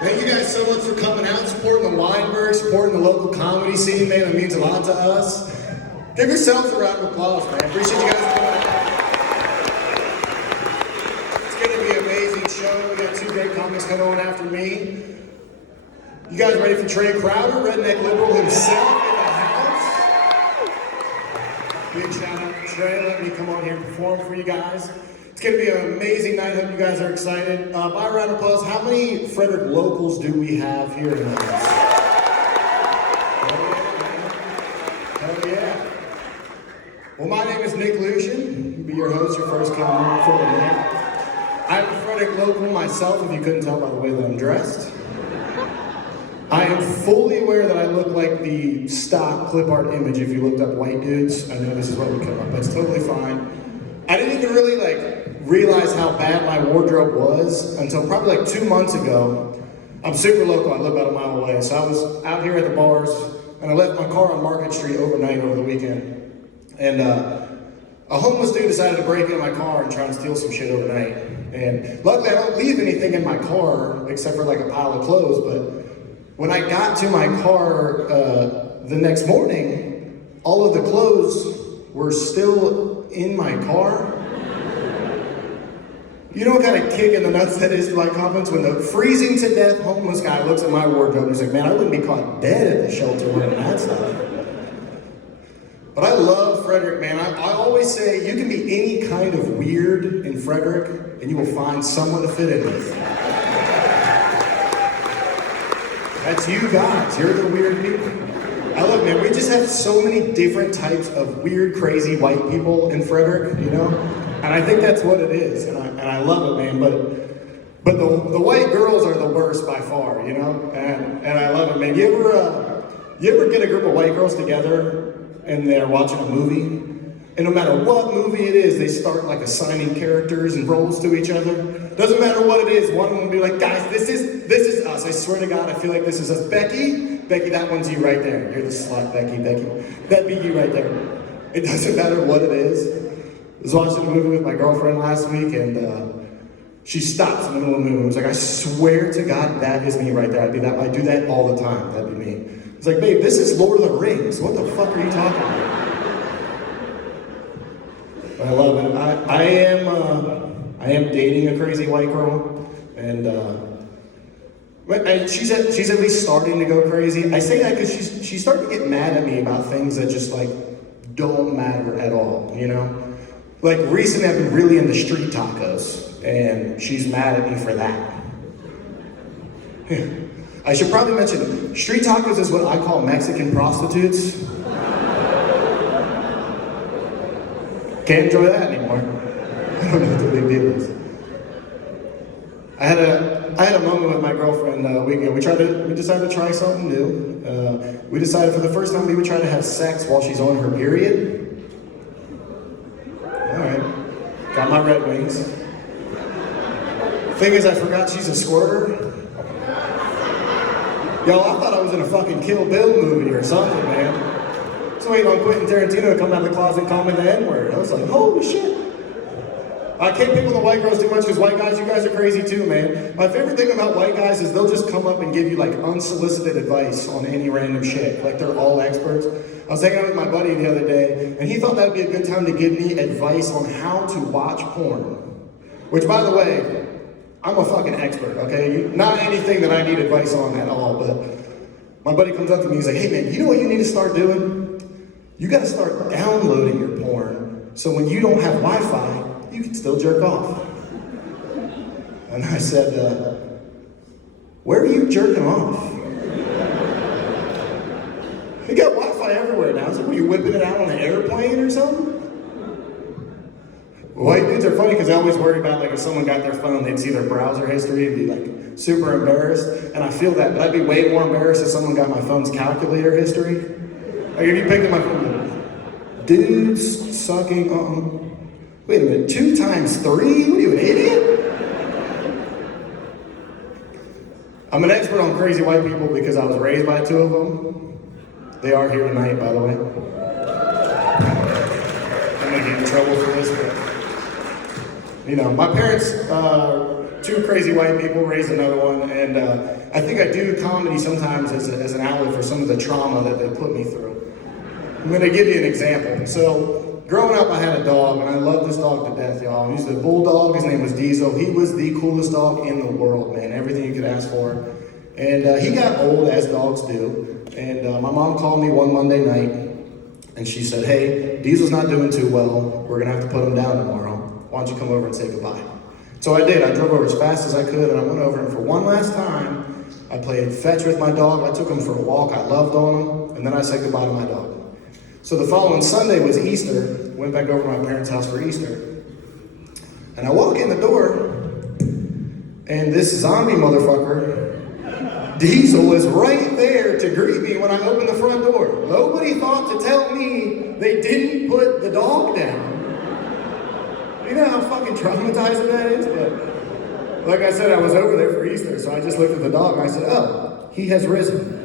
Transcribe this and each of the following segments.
Thank you guys so much for coming out, supporting the Weinberg, supporting the local comedy scene, man. It means a lot to us. Give yourselves a round of applause, man. Appreciate you guys coming out. It's going to be an amazing show. We got two great comics coming on after me. You guys ready for Trae Crowder, redneck liberal himself in the house? Big shout out to Trae. Let me come on here and perform for you guys. It's going to be an amazing night. Hope you guys are excited. By a round of applause, how many Frederick locals do we have here tonight? Hell yeah. Well, my name is Lucian. I'll be your host, your first comic for the night. I'm a Frederick local myself, if you couldn't tell by the way that I'm dressed. I am fully aware that I look like the stock clip art image if you looked up white dudes. I know this is what would come up. That's totally fine. I didn't even really realize how bad my wardrobe was until probably 2 months ago. I'm super local, I live about a mile away. So I was out here at the bars and I left my car on Market Street overnight over the weekend. And a homeless dude decided to break into my car and try and steal some shit overnight. And luckily I don't leave anything in my car except for a pile of clothes, but when I got to my car the next morning, all of the clothes were still in my car. You know what kind of kick in the nuts that is to my confidence when the freezing to death homeless guy looks at my wardrobe and he's like, man, I wouldn't be caught dead at the shelter wearing that stuff. But I love Frederick, man. I always say you can be any kind of weird in Frederick and you will find someone to fit in with. That's you guys, you're the weird people. I love, man, we just have so many different types of weird, crazy white people in Frederick, you know? And I think that's what it is, and I love it, man. But the white girls are the worst by far, you know? And I love it, man. You ever get a group of white girls together and they're watching a movie? And no matter what movie it is, they start assigning characters and roles to each other. Doesn't matter what it is, one of them will be like, guys, this is us. I swear to God, I feel like this is us. Becky, that one's you right there. You're the slut, Becky. That'd be you right there. It doesn't matter what it is. I was watching a movie with my girlfriend last week, and she stops in the middle of the movie and was like, I swear to God, that is me right there. I do that all the time. That'd be me. It's like, babe, this is Lord of the Rings. What the fuck are you talking about? I love it. I am dating a crazy white girl, and she's at least starting to go crazy. I say that because she's starting to get mad at me about things that just don't matter at all, you know? Recently I've been really into street tacos, and she's mad at me for that. I should probably mention, street tacos is what I call Mexican prostitutes. Can't enjoy that anymore. I don't know what the big deal is. I had a moment with my girlfriend weekend. We decided to try something new. We decided for the first time we would try to have sex while she's on her period. All right, got my Red Wings. Thing is, I forgot she's a squirter. Y'all, I thought I was in a fucking Kill Bill movie or something, man. So waiting on Quentin Tarantino to come out of the closet and call me the N-word. I was like, holy shit. I can't pick on the white girls too much because white guys, you guys are crazy too, man. My favorite thing about white guys is they'll just come up and give you unsolicited advice on any random shit. They're all experts. I was hanging out with my buddy the other day and he thought that would be a good time to give me advice on how to watch porn. Which, by the way, I'm a fucking expert, okay? Not anything that I need advice on at all, but my buddy comes up to me, he's like, hey man, you know what you need to start doing? You gotta start downloading your porn so when you don't have Wi-Fi, you can still jerk off. And I said, where are you jerking off? You got Wi-Fi everywhere now. So, what, are you whipping it out on an airplane or something? White dudes are funny because they always worry about if someone got their phone, they'd see their browser history and be super embarrassed. And I feel that, but I'd be way more embarrassed if someone got my phone's calculator history. If you picked up my phone, dudes sucking wait a minute, 2 times 3? What are you, an idiot? I'm an expert on crazy white people because I was raised by 2 of them. They are here tonight, by the way. I'm gonna get in trouble for this, but my parents two crazy white people raise another one, and I think I do comedy sometimes as an outlet for some of the trauma that they put me through. I'm gonna give you an example. So, growing up I had a dog, and I loved this dog to death, y'all. He was a bulldog, his name was Diesel. He was the coolest dog in the world, man, everything you could ask for. And he got old, as dogs do, and my mom called me one Monday night, and she said, hey, Diesel's not doing too well, we're gonna have to put him down tomorrow. Why don't you come over and say goodbye? So I did. I drove over as fast as I could, and I went over, and for one last time, I played fetch with my dog. I took him for a walk. I loved on him, and then I said goodbye to my dog. So the following Sunday was Easter. Went back over to my parents' house for Easter. And I walk in the door, and this zombie motherfucker, Diesel, is right there to greet me when I open the front door. Nobody thought to tell me they didn't put the dog down. You know how fucking traumatizing that is? But like I said, I was over there for Easter, so I just looked at the dog and I said, oh, he has risen.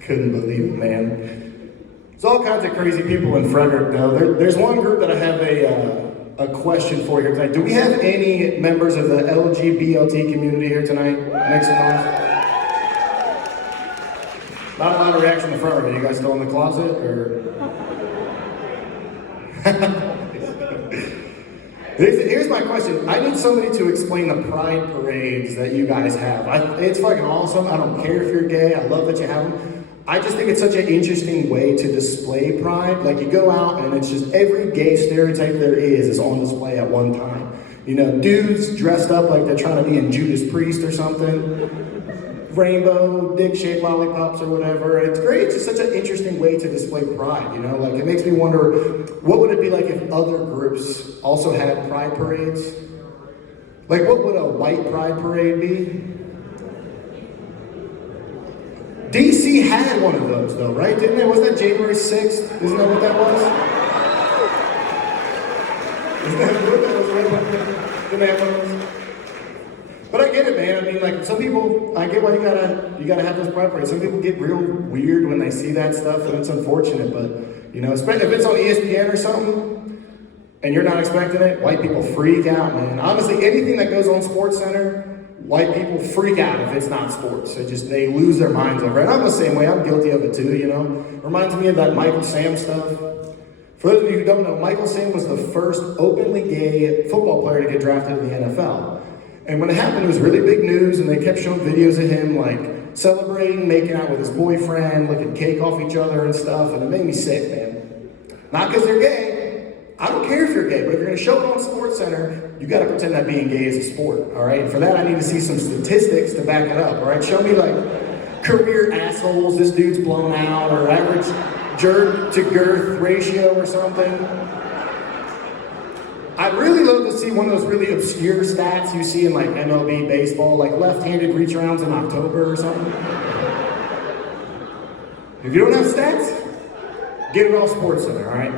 Couldn't believe it, man. There's all kinds of crazy people in Frederick, though. There's one group that I have a question for here tonight. Do we have any members of the LGBTQ community here tonight? Make some noise. Not a lot of reaction in the front row. Are you guys still in the closet, or? Here's my question. I need somebody to explain the pride parades that you guys have. It's fucking awesome. I don't care if you're gay. I love that you have them. I just think it's such an interesting way to display pride. Like, you go out and it's just every gay stereotype there is on display at one time. You know, dudes dressed up like they're trying to be in Judas Priest or something. Rainbow, dick-shaped lollipops or whatever. And it's great. It's just such an interesting way to display pride, you know? Like, it makes me wonder, what would it be like if other groups also had pride parades? Like, what would a white pride parade be? DC had one of those, though, right? Didn't it? Wasn't that January 6th? Isn't that what that was? Isn't that what that was? Didn't they have one of those? But I get it, man. I mean, like, some people, I get why you gotta have those pride parades. Some people get real weird when they see that stuff, and it's unfortunate. But, you know, especially if it's on ESPN or something, and you're not expecting it, white people freak out, man. Honestly, anything that goes on Sports Center, white people freak out if it's not sports. They lose their minds over it. And I'm the same way. I'm guilty of it too, you know. Reminds me of that Michael Sam stuff. For those of you who don't know, Michael Sam was the first openly gay football player to get drafted in the NFL. And when it happened, it was really big news, and they kept showing videos of him, like, celebrating, making out with his boyfriend, licking cake off each other and stuff, and it made me sick, man. Not because they're gay. I don't care if you're gay, but if you're going to show it on Sports Center, you got to pretend that being gay is a sport, all right? And for that, I need to see some statistics to back it up, all right? Show me, like, career assholes, this dude's blown out, or average jerk to girth ratio or something. I'd really love to see one of those really obscure stats you see in, like, MLB baseball, like left-handed reach rounds in October or something. If you don't have stats, get it off Sports Center, all right?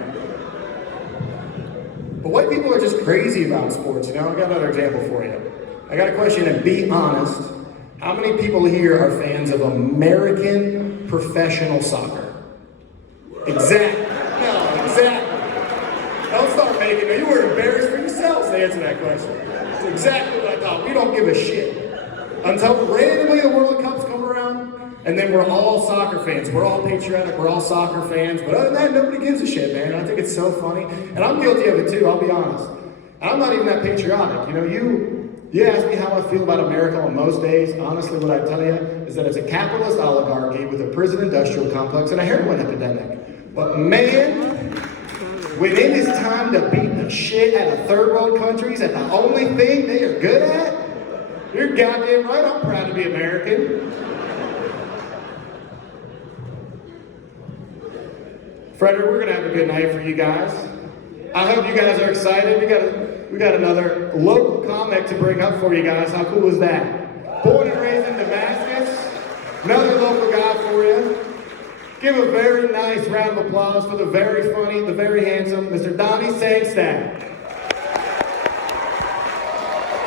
But white people are just crazy about sports, you know? I got another example for you. I got a question, and be honest. How many people here are fans of American professional soccer? Exactly. No, exactly. Don't start making it. You were embarrassed for yourselves to answer that question. That's exactly what I thought. We don't give a shit. Until randomly the World Cups come around, and then we're all soccer fans. We're all patriotic, we're all soccer fans. But other than that, nobody gives a shit, man. I think it's so funny. And I'm guilty of it too, I'll be honest. I'm not even that patriotic. You know, you ask me how I feel about America on most days. Honestly, what I tell you is that it's a capitalist oligarchy with a prison industrial complex and a heroin epidemic. But man, when it is time to beat the shit out of third world countries at the only thing they are good at, you're goddamn right, I'm proud to be American. Frederick, we're gonna have a good night for you guys. I hope you guys are excited. We got another local comic to bring up for you guys. How cool is that? Born and raised in Damascus, another local guy for you. Give a very nice round of applause for the very funny, the very handsome Mr. Donnie Sangstad.